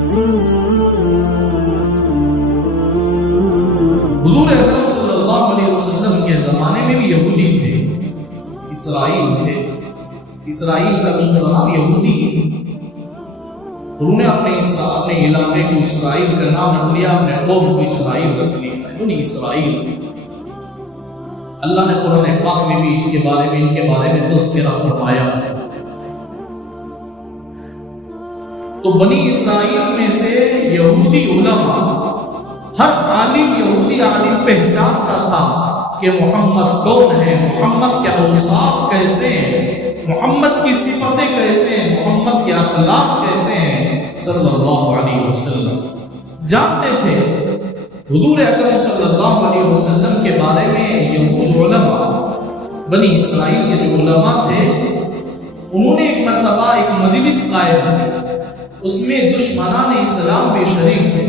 حضور اکرم صلی اللہ علیہ وسلم کے زمانے میں بھی یہودی تھے، اسرائیل تھے، اسرائیل کا دوسرا نام یہودی ہے۔ انہوں نے اپنے علاقے کو اسرائیل کا نام رکھ لیا، اپنے قوم کو اسرائیل رکھ لیا، یعنی اسرائیل۔ اللہ نے قرآن پاک میں بھی اس کے بارے میں ان کے بارے میں تذکرہ فرمایا ہے۔ تو بنی اسرائیل میں سے یہودی علماء، ہر عالم یہودی عالم پہچانتا تھا کہ محمد کون ہے، محمد کے اوصاف کیسے ہیں، محمد کی صفتیں کیسے ہیں، محمد کے اخلاق کیسے ہیں، صلی اللہ علیہ وسلم جانتے تھے۔ حضور اکرم صلی اللہ علیہ وسلم کے بارے میں یہود علماء، بنی اسرائیل کے جو علماء تھے، انہوں نے ایک مرتبہ ایک مجلس قائم کی، اس میں دشمنان اسلام بھی شریک تھے،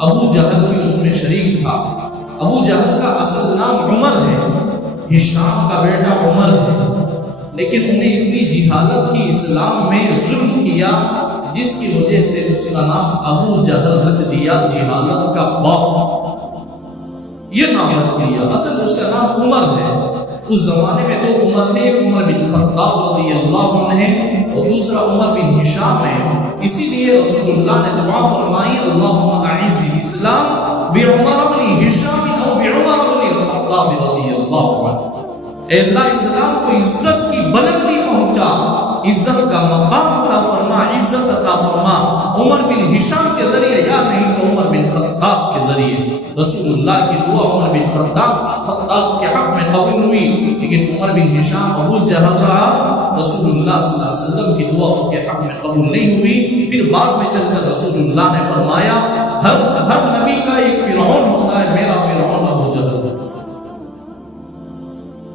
ابو جہل بھی اس میں شریک تھا۔ ابو جہل کا اصل نام عمر ہے، ہشام کا بیٹا عمر ہے، لیکن انہیں اتنی جہالت کی، اسلام میں ظلم کیا، جس کی وجہ سے اس کا نام ابو جہل رکھ دیا، جہالت کا باپ، یہ نام رکھ دیا۔ اصل اس کا نام عمر ہے۔ اس زمانے میں دو عمر تھے، ایک عمر بن خطاب رضی اللہ عنہ اور دوسرا عمر بن ہشام ہے۔ اسی لیے رسول اللہ نے دعا فرمائی، اللہم اعز الاسلام بعمر بن ہشام او بعمر بن الخطاب رضی اللہ عنہ۔ اے اللہ اسلام کو عزت کی بلندی پہنچا، عزت کا مقام عطا فرما، عزت عطا فرما، عمر بن ہشام کے ذریعے یا نہیں تو عمر بن خطاب کے ذریعے۔ رسول اللہ کی دعا عمر بن خطاب کے حق میں قبول ہوئی، لیکن عمر بن ہشام ابو جہل رہا، رسول اللہ صلی اللہ علیہ وسلم کی دعا اس کے حق میں قبول نہیں ہوئی۔ پھر بعد میں چل کر رسول اللہ نے فرمایا، ہر نبی کا ایک فرعون ہوتا ہے، میرا فرعون ابو جہل۔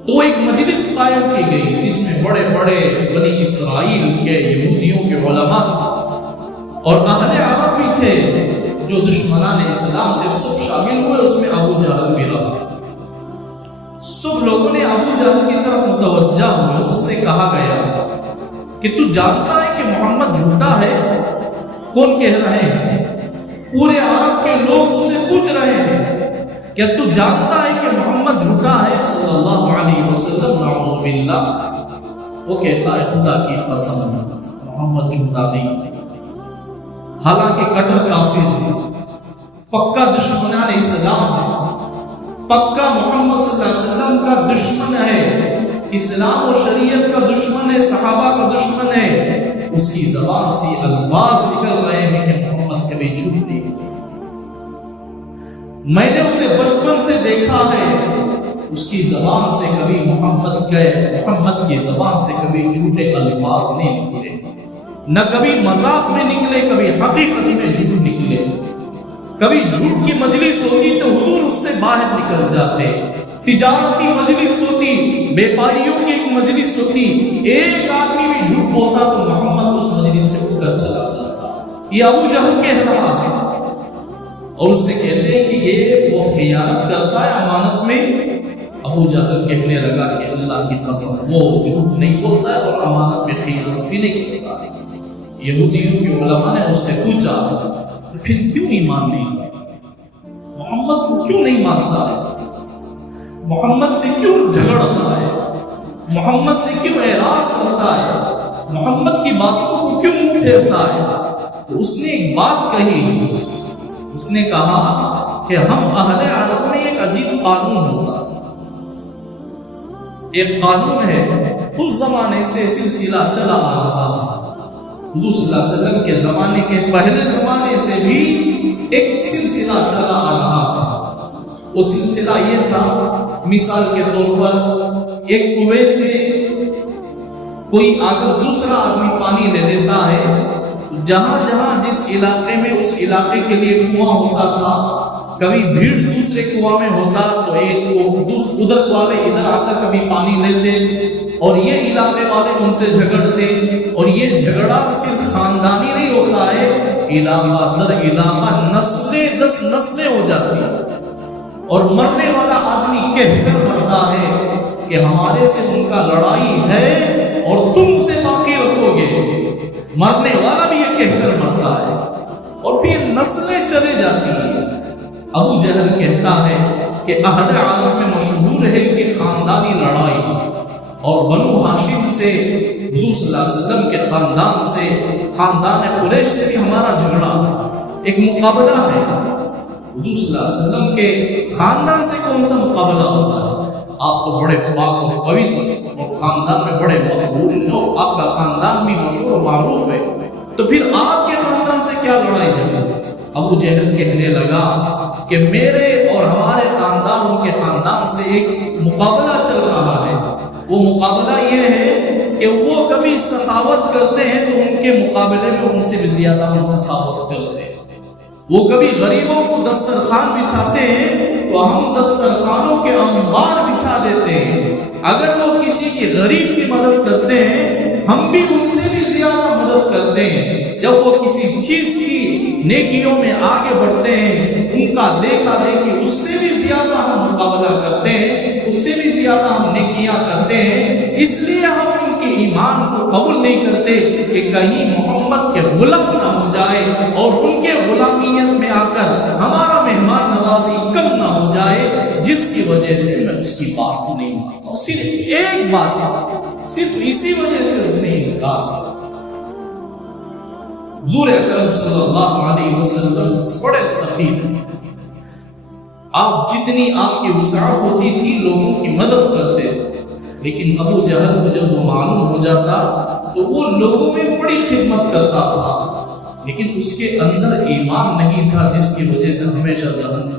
تو ایک مجلس قائم کی گئی جس میں بڑے بڑے بنی اسرائیل کے یہودیوں کے علماء اور اہل عرب بھی تھے جو دشمنان اسلام تھے، سب شامل ہوئے، اس میں ابو جہل بھی رہا۔ سب لوگوں نے ابو جہل کی طرف متوجہ ہوئے، اس سے کہا گیا کہ تو جانتا ہے کہ محمد جھوٹا ہے؟ کون کہہ رہے ہیں؟ پورے عرب کے لوگ اس سے پوچھ رہے ہیں، کیا تو جانتا ہے کہ محمد جھوٹا ہے صلی اللہ علیہ وسلم؟ نعوذ باللہ۔ وہ کہتا ہے خدا کی قسم محمد جھوٹا نہیں، حالانکہ کٹر کافر ہے، پکا دشمنان اسلام ہے، پکا محمد صلی اللہ علیہ وسلم کا دشمن ہے، اسلام و شریعت کا دشمن ہے، صحابہ کا دشمن ہے۔ اس کی زبان سے الفاظ نکل رہے ہیں کہ محمد کبھی جھوٹ نہیں، میں نے اسے بچپن سے دیکھا ہے، اس کی زبان سے کبھی محمد کی زبان سے کبھی جھوٹے الفاظ نہیں نکلے، نہ کبھی مذاق میں نکلے، کبھی حقیقت میں جھوٹ نکلے۔ کبھی جھوٹ کی مجلس ہوتی تو حضور اس سے باہر نکل جاتے، تجارت کی مجلس ہوتی، بیپاریوں کی ایک مجلس ہوتی، ایک آدمی بھی جھوٹ بولتا تو محمد اس مجلس سے اٹھ کر چلا جاتا۔ یہ ابو جہل کہہ رہا ہے، اور اس سے کہتے ہیں کہ یہ وہ خیانت کرتا ہے امانت میں۔ ابو جہل کہنے لگا کہ اللہ کی قسم وہ جھوٹ نہیں بولتا ہے اور امانت میں خیانت بھی نہیں کرتا ہے۔ یہودیوں کے علماء نے اس سے پوچھا تو پھر کیوں ایمان نہیں لاتا؟ محمد کو کیوں نہیں مانتا ہے؟ محمد سے کیوں جھگڑتا ہے؟ محمد سے کیوں اعراض کرتا ہے؟ محمد کی باتوں کو کیوں منہ پھیرتا ہے؟ تو اس نے ایک بات کہی، اس نے کہا کہ ہم اہل عرب میں ایک عجیب قانون ہوتا ہے، ایک قانون ہے، اس زمانے سے سلسلہ چلا آ رہا ہے، حضور صلی اللہ علیہ وسلم کے زمانے کے پہلے زمانے سے بھی ایک سلسلہ چلا آ رہا ہے۔ وہ سلسلہ یہ تھا، مثال کے طور پر ایک کنویں سے کوئی آگر دوسرا آدمی پانی لے لیتا ہے، جہاں جہاں جس علاقے میں اس علاقے کے لیے کنواں ہوتا تھا، کبھی بھیڑ دوسرے کنواں میں ہوتا تو ایک ادھر والے ادھر آ کر کبھی پانی لیتے اور یہ علاقے والے ان سے جھگڑتے، اور یہ جھگڑا صرف خاندانی نہیں ہوتا ہے، علاقہ در علاقہ نسلیں 10 نسلیں ہو جاتی ہیں، اور مرنے والا آدمی کہہ کر مرتا ہے کہ ہمارے سے ان کا لڑائی ہے اور تم سے باقی رکھو گے، مرنے والا بھی یہ کہہ کر مرتا ہے۔ اور پھر نسلیں چلے جاتی ہیں۔ ابو جہل کہتا ہے کہ اہل عالم میں مشہور ہے کہ خاندانی لڑائی، اور بنو ہاشم سے حضور صلی اللہ علیہ وسلم کے خاندان سے، خاندان قریش سے بھی ہمارا جھگڑا ایک مقابلہ ہے۔ حضور صلی اللہ علیہ وسلم کے خاندان سے کون سا مقابلہ ہوتا ہے؟ آپ تو بڑے پاک اور پویتر اور خاندان میں بڑے مقبول ہیں، اور آپ کا خاندان بھی مشہور و معروف ہے، تو پھر آپ کے خاندان سے کیا لڑائی ہے؟ ابو جہل کہنے لگا کہ میرے اور ہمارے خاندان ان کے خاندان سے ایک مقابلہ چل رہا ہے۔ وہ مقابلہ یہ ہے کہ وہ کبھی سخاوت کرتے ہیں تو ان کے مقابلے میں ان سے بھی زیادہ ہم سخاوت کرتے ہیں۔ وہ کبھی غریبوں کو دسترخوان بچھاتے ہیں تو ہم دسترخوانوں کے انبار بچھا دیتے ہیں۔ اگر وہ کسی کی غریب کی مدد کرتے ہیں ہم بھی ان سے بھی زیادہ مدد کرتے ہیں۔ جب وہ کسی چیز کی نیکیوں میں آگے بڑھتے ہیں ان کا دیکھا دیکھی اس سے بھی زیادہ ہم مقابلہ کرتے ہیں، اس سے بھی زیادہ ہم نیکیاں کرتے ہیں۔ اس لیے ہم ان کے ایمان کو قبول نہیں کرتے کہ کہیں محمد کے غلام نہ ہو جائے اور ان کے غلامیت میں آ کر ہمارا مہمان نوازی کم نہ ہو جائے، جس کی وجہ سے میں اس کی بات نہیں مانتا۔ صرف ایک بات، صرف اسی وجہ سے اس نے انکار کیا۔ حضور اکرم صلی اللہ علیہ وسلم بڑے سخی تھے، آپ جتنی آپ کی وسعت ہوتی تھی لوگوں کی مدد کرتے تھے، لیکن ابو جہل کو جب وہ معلوم ہو جاتا تو وہ لوگوں میں بڑی خدمت کرتا تھا، لیکن اس کے اندر ایمان نہیں تھا، جس کی وجہ سے ہمیشہ جہنم